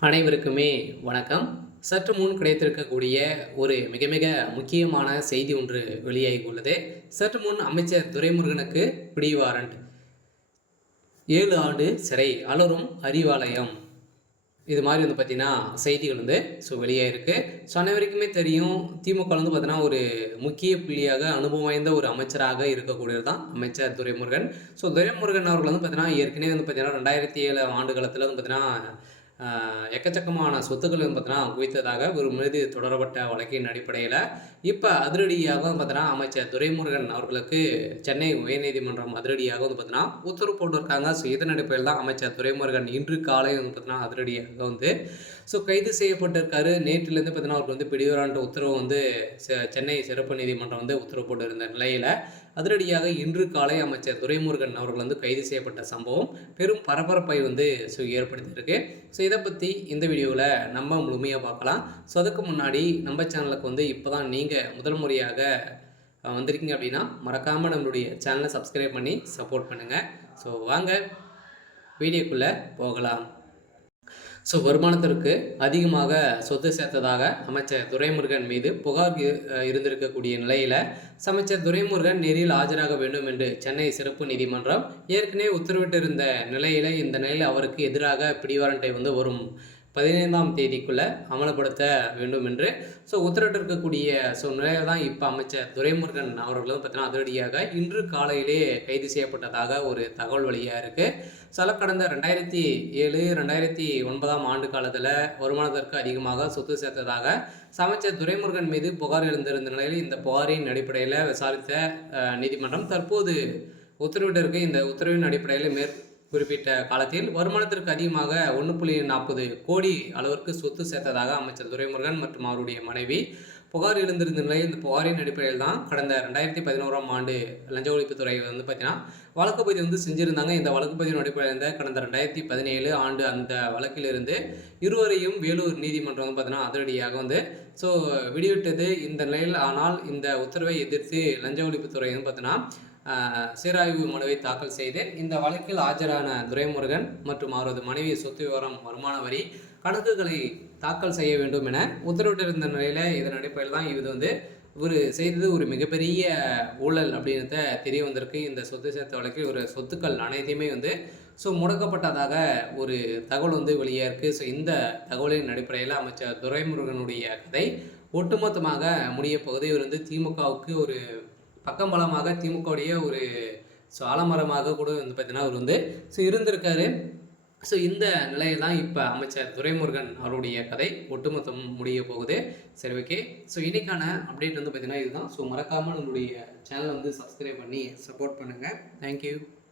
அனைவருக்குமே வணக்கம். சற்று முன் கிடைத்திருக்கக்கூடிய ஒரு மிக மிக முக்கியமான செய்தி ஒன்று வெளியாகி உள்ளது. சற்று முன் அமைச்சர் துரைமுருகனுக்கு பிடிவாரண்ட், 7 ஆண்டு சிறை, அலரும் அறிவாலயம். இது மாதிரி பார்த்தீங்கன்னா செய்திகள் வெளியாயிருக்கு. அனைவருக்குமே தெரியும், திமுக பார்த்தீங்கன்னா ஒரு முக்கிய புள்ளியாக அனுபவம் வாய்ந்த ஒரு அமைச்சராக இருக்கக்கூடியது தான் அமைச்சர் துரைமுருகன். துரைமுருகன் அவர்கள் பார்த்தீங்கன்னா ஏற்கனவே பார்த்தீங்கன்னா 2007 ஆண்டு காலத்தில் பார்த்தீங்கன்னா எக்கச்சக்கமான சொத்துக்கள் பார்த்தீங்கன்னா குவித்ததாக ஒரு மீது தொடரப்பட்ட வழக்கின் அடிப்படையில் இப்போ அதிரடியாக பார்த்தீங்கன்னா அமைச்சர் துரைமுருகன் அவர்களுக்கு சென்னை உயர்நீதிமன்றம் அதிரடியாக பார்த்தீங்கன்னா உத்தரவு போட்டிருக்காங்க. இதன் அடிப்படையில் தான் அமைச்சர் துரைமுருகன் இன்று காலை பார்த்தீங்கன்னா அதிரடியாக கைது செய்யப்பட்டிருக்காரு. நேற்றிலேருந்து பார்த்தீங்கன்னா அவருக்கு பிடிவாரண்ட் உத்தரவு சென்னை சிறப்பு நீதிமன்றம் உத்தரவு போட்டிருந்த நிலையில் அதிரடியாக இன்று காலை அமைச்சர் துரைமுருகன் அவர்கள் கைது செய்யப்பட்ட சம்பவம் பெரும் பரபரப்பை ஏற்படுத்தியிருக்கு. இதை பற்றி இந்த வீடியோவில் நம்ம முழுமையாக பார்க்கலாம். அதுக்கு முன்னாடி நம்ம சேனலுக்கு இப்போ தான் நீங்கள் முதல் முறையாக வந்திருக்கீங்க அப்படின்னா மறக்காமல் நம்மளுடைய சேனலை சப்ஸ்கிரைப் பண்ணி சப்போர்ட் பண்ணுங்கள். வாங்க வீடியோக்குள்ளே போகலாம். வருமானத்திற்கு அதிகமாக சொத்து சேர்த்ததாக அமைச்சர் துரைமுருகன் மீது புகார் இருந்திருக்கக்கூடிய நிலையில் அமைச்சர் துரைமுருகன் நேரில் ஆஜராக வேண்டும் என்று சென்னை சிறப்பு நீதிமன்றம் ஏற்கனவே உத்தரவிட்டிருந்த நிலையில் இந்த நிலையில் அவருக்கு எதிராக பிடிவாரண்டை வரும் 15ஆம் தேதிக்குள்ளே அமல்படுத்த வேண்டும் என்று உத்தரவிட்டிருக்கக்கூடிய நிலையில் தான் இப்போ அமைச்சர் துரைமுருகன் அவர்களும் பார்த்தீங்கன்னா அதிரடியாக இன்று காலையிலே கைது செய்யப்பட்டதாக ஒரு தகவல் வழியாக இருக்குது. கடந்த 2007 2009 ஆண்டு காலத்தில் வருமானத்திற்கு அதிகமாக சொத்து சேர்த்ததாக அமைச்சர் துரைமுருகன் மீது புகார் எழுந்திருந்த நிலையில் இந்த புகாரின் அடிப்படையில் விசாரித்த நீதிமன்றம் தற்போது உத்தரவிட்டிருக்கு. இந்த உத்தரவின் அடிப்படையில் குறிப்பிட்ட காலத்தில் வருமானத்திற்கு அதிகமாக 1.40 கோடி அளவிற்கு சொத்து சேர்த்ததாக அமைச்சர் துரைமுருகன் மற்றும் அவருடைய மனைவி புகார் எழுந்திருந்த நிலையில் இந்த புகாரின் அடிப்படையில் தான் கடந்த 2011ஆம் ஆண்டு லஞ்ச ஒழிப்புத்துறை பார்த்தீங்கன்னா வழக்கு பதிவு செஞ்சுருந்தாங்க. இந்த வழக்கு பதிவின் அடிப்படையில் கடந்த 2017 ஆண்டு அந்த வழக்கிலிருந்து இருவரையும் வேலூர் நீதிமன்றம் பார்த்தீங்கன்னா அதிரடியாக விடுவிட்டது இந்த நிலையில். ஆனால் இந்த உத்தரவை எதிர்த்து லஞ்ச ஒழிப்புத்துறை பார்த்தீங்கன்னா சீராய்வு மனுவை தாக்கல் செய்து இந்த வழக்கில் ஆஜரான துரைமுருகன் மற்றும் அவரது மனைவி சொத்து விவரம், வருமான வரி கணக்குகளை தாக்கல் செய்ய வேண்டும் என உத்தரவிட்டிருந்த நிலையில் இதன் அடிப்படையில் தான் இது செய்தது ஒரு மிகப்பெரிய ஊழல் அப்படின்றத தெரிய வந்திருக்கு. இந்த சொத்து சேர்த்த வழக்கில் ஒரு சொத்துக்கள் அனைத்தையுமே முடக்கப்பட்டதாக ஒரு தகவல் வெளியே இருக்குது. இந்த தகவலின் அடிப்படையில் அமைச்சர் துரைமுருகனுடைய கதை ஒட்டுமொத்தமாக முடிய போகுது. இவர் திமுகவுக்கு ஒரு பக்கம்பலமாக, திமுகவுடைய ஒரு ஆலமரமாக கூட பார்த்தீங்கன்னா அவர் இருந்திருக்காரு. இந்த நிலையில் தான் இப்போ அமைச்சர் துரைமுருகன் அவருடைய கதை ஒட்டுமொத்தம் முடிய போகுது. சரி, ஓகே. இன்றைக்கான அப்டேட் பார்த்தீங்கன்னா இதுதான். மறக்காமல் நம்மளுடைய சேனலை சப்ஸ்கிரைப் பண்ணி சப்போர்ட் பண்ணுங்கள். தேங்க்யூ.